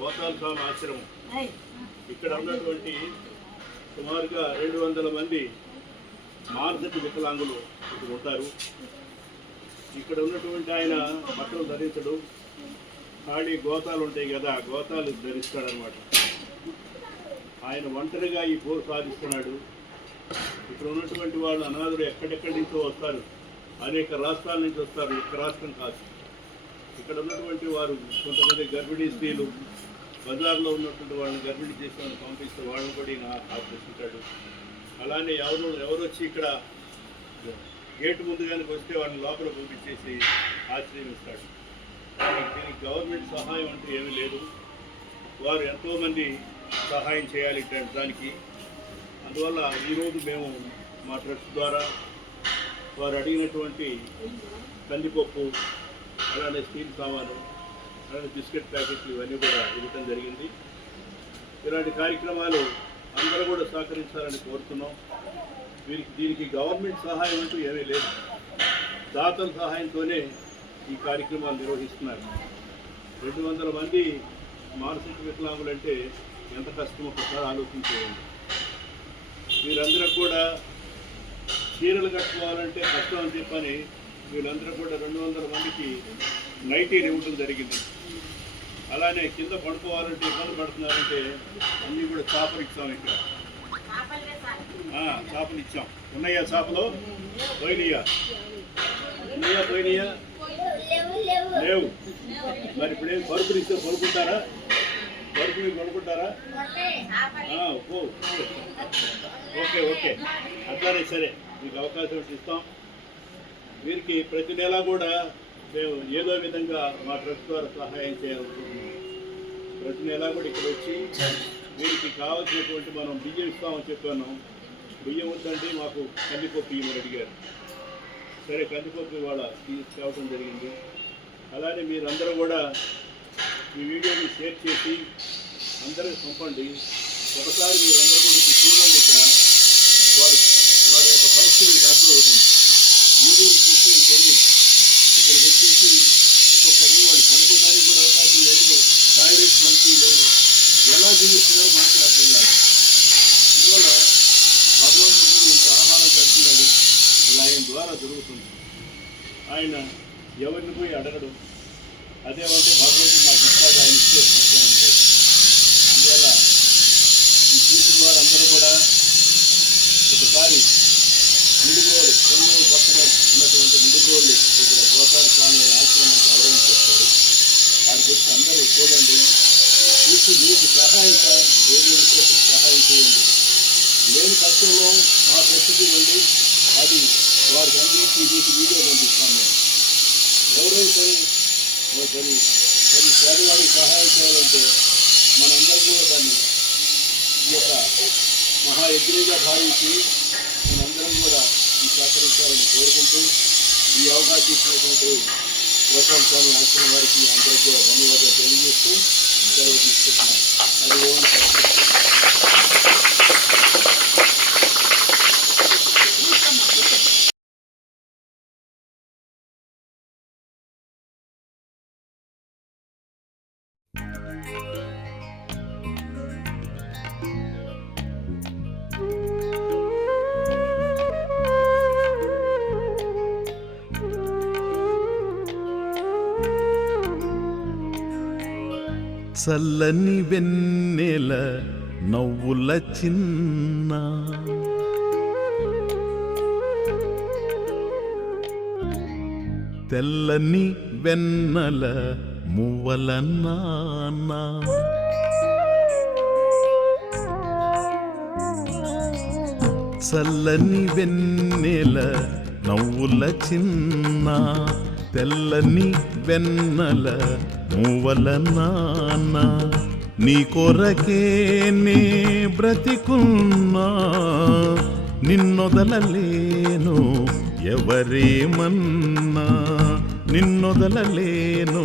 గోతాల స్వామి ఆశ్రమం. ఇక్కడ ఉన్నటువంటి సుమారుగా 200 మంది మానసిక వికలాంగులు ఇక్కడ ఉంటారు. ఇక్కడ ఉన్నటువంటి ఆయన బట్టలు ధరించడు, ఖాళీ గోతాలు ఉంటాయి కదా, గోతాలు ధరిస్తాడనమాట. ఆయన ఒంటరిగా ఈ పోరు సాధిస్తున్నాడు. ఇక్కడ ఉన్నటువంటి వాళ్ళు అనాథులు ఎక్కడెక్కడి నుంచో వస్తారు, అనేక రాష్ట్రాల నుంచి వస్తారు, ఒక్క రాష్ట్రం కాదు. ఇక్కడ ఉన్నటువంటి వారు కొంతమంది గర్భిణీ స్త్రీలు బజార్లో ఉన్నటువంటి వాళ్ళని గర్భిణీ చేసి వాళ్ళని పంపిస్తే వాళ్ళని కూడా ఈయన ఆశ్రయిస్తుంటాడు. అలానే ఎవరు వచ్చి ఇక్కడ గేటు ముందు కనుక వస్తే వాళ్ళని లోపల పంపించేసి ఆశ్రయిస్తాడు. దీనికి గవర్నమెంట్ సహాయం అంటూ ఏమీ లేదు. వారు ఎంతోమంది సహాయం చేయాలి దానికి. అందువల్ల ఈరోజు మేము మా ట్రస్ట్ ద్వారా వారు అడిగినటువంటి కందిపప్పు, అలానే స్టీల్ సామాను, అలానే బిస్కెట్ ప్యాకెట్లు ఇవన్నీ కూడా ఇవ్వటం జరిగింది. ఇలాంటి కార్యక్రమాలు అందరూ కూడా సహకరించాలని కోరుతున్నాం. దీనికి గవర్నమెంట్ సహాయం అంటూ ఏమీ లేదు. దాతల సహాయంతోనే ఈ కార్యక్రమాలు నిర్వహిస్తున్నారు. 200 మంది మానసిక వికలాంగులు అంటే ఎంత కష్టమో ఒకసారి ఆలోచించేయండి. వీరందరూ కూడా చీరలు కట్టుకోవాలంటే కష్టం అని చెప్పని వీళ్ళందరూ కూడా 200 మందికి నైటీలు ఇవ్వడం జరిగింది. అలానే కింద పడుకోవాలంటే ఇబ్బంది పడుతున్నారంటే అన్నీ కూడా చేపలు ఇచ్చాం. ఇక్కడ చేపలు ఇచ్చాం. ఉన్నాయా చేపలు? పోయినాయా? ఉన్నాయా? పోయినాయా? లేవు. మరి ఇప్పుడేం పరుపులు ఇస్తే పడుకుంటారా? పరుపు మీరు పడుకుంటారా? ఓకే ఓకే, అట్లానే సరే, మీకు అవకాశం ఇస్తాం. వీరికి ప్రతి నెల కూడా మేము ఏదో విధంగా మా ట్రస్ట్ ద్వారా సహాయం చేయాలనుకుంటున్నాం. ప్రతి నెల కూడా ఇక్కడ వచ్చి వీరికి కావాల్సినటువంటి మనం బియ్యం ఇస్తామని చెప్పాను. బియ్యం వద్దండి, మాకు కందిపప్పు ఇవ్వమని అడిగారు. సరే, కందిపప్పు ఇవాళ తీసుకురావడం జరిగింది. అలానే మీరందరూ కూడా ఈ వీడియోని షేర్ చేసి అందరికీ పంపండి. ఒకసారి మీరందరూ కూడా చూడండి. ఇక్కడ వాడి యొక్క పరిస్థితి అర్థమవుతుంది. వీడియోని చూస్తే తెలియదు. ఇక్కడ వచ్చేసి ఒక్కొక్కరిని వాళ్ళు పడుకోవడానికి కూడా అవకాశం లేదు, టాయిలెట్స్ మంచి లేవు, ఎలా జీవిస్తున్నారో మాకు అర్థం కాదు. అందువల్ల భగవంతుడు ఇంత ఆహారం పెడుతున్నాడు, అది ఆయన ద్వారా జరుగుతుంది. ఆయన ఎవరిని పోయి అడగడం, అదేమంటే భగవంతుడు నాకు ఇస్తాడు, ఆయన ఇచ్చే ఉంటాడు. అందువల్ల ఈ చూసిన వారందరూ కూడా ఒకసారి నిడుబ్రోలు, కొన్నూరు పక్కన ఉన్నటువంటి నిడుబ్రోలు దగ్గర గోతాల స్వామి ఆశ్రమానికి ఎవరైనా చెప్తారు. వాడికి వచ్చి అందరూ చూడండి, చూసి మీకు సహాయం సహాయం చేయండి. లేని పక్షంలో మా ప్రసిద్ధి ఇవ్వండి, అది వారికి అందించి మీకు వీడియో పంపిస్తాం. మేము ఎవరైతే మరి పేదవాడికి సహాయం చేయాలంటే మనందరం కూడా దాన్ని ఈ యొక్క మహాయజ్ఞంగా భావించి మనందరం కూడా ఈ సహకరించాలని కోరుకుంటూ ఈ అవకాశం ఇచ్చినటువంటి గోతాల స్వామి ఆశ్రమం వారికి అందరికీ కూడా ధన్యవాదాలు తెలియజేస్తూ సెలవు తీసుకుంటున్నాను. అది చల్లని వెన్నెల నవ్వుల చిన్న, తెల్లని వెన్నెల మువ్వల నాన్న, చల్లని వెన్నెల నవ్వుల చిన్న, తెల్లని వెన్నెల మువ్వల నాన్న, నీ కొరకే నే బ్రతికున్నా, నిన్నొదలలేను ఎవరేమన్నా, నిన్నొదలలేను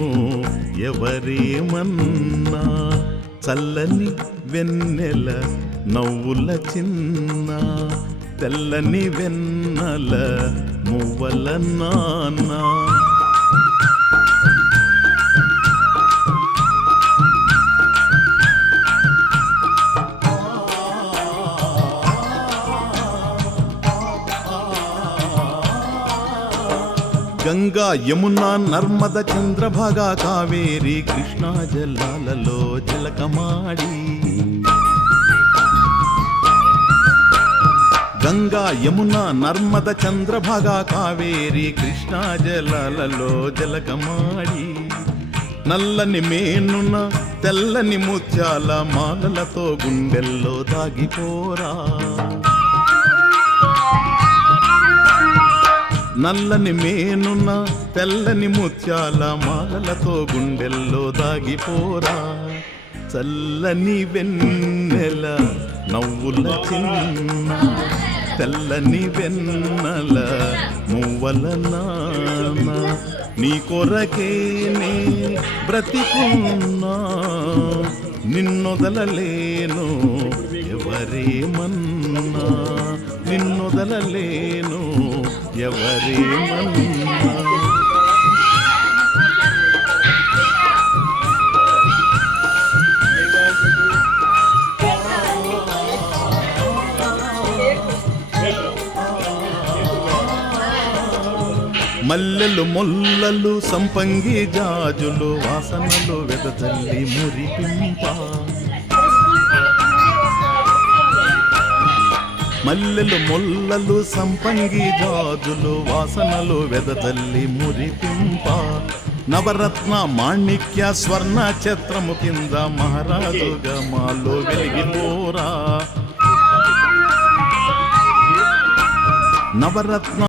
ఎవరేమన్నా, చల్లని వెన్నెల నవ్వుల చిన్న, తెల్లని వెన్నెల మువ్వల నాన్న. గంగా యమున నర్మద చంద్రభాగ కావేరి కృష్ణా జలాలలో జలకమాడి గంగా యమున నర్మద చంద్రభాగ కావేరి కృష్ణా జలాలలో జలకమాడి నల్లని మేనున తెల్లని ముత్యాల మాలలతో గుండెల్లో దాగిపోరా నల్లని మేనున తెల్లని ముత్యాల మాలలతో గుండెల్లో దాగిపోరా చల్లని వెన్నెల నవ్వుల చిన్న తెల్లని వెన్నెల మువ్వల నాన్న నీ కొరకేనే బ్రతికున్నా నిన్నొదలలేను ఎవరేమన్నా నిన్నొదలలేను ఎవరేమన్నా మల్లెలు మొల్లలు సంపంగి జాజులు వాసనలు వెదజల్లి మురిపింప మల్లెలు మొల్లలు సంపంగి జాజులు వాసనలు వెదజల్లి మురిపింప నవరత్న మాణిక్య స్వర్ణ ఛత్రము కింద మహారాజుగా మాలో వెలిగిపోరా నవరత్న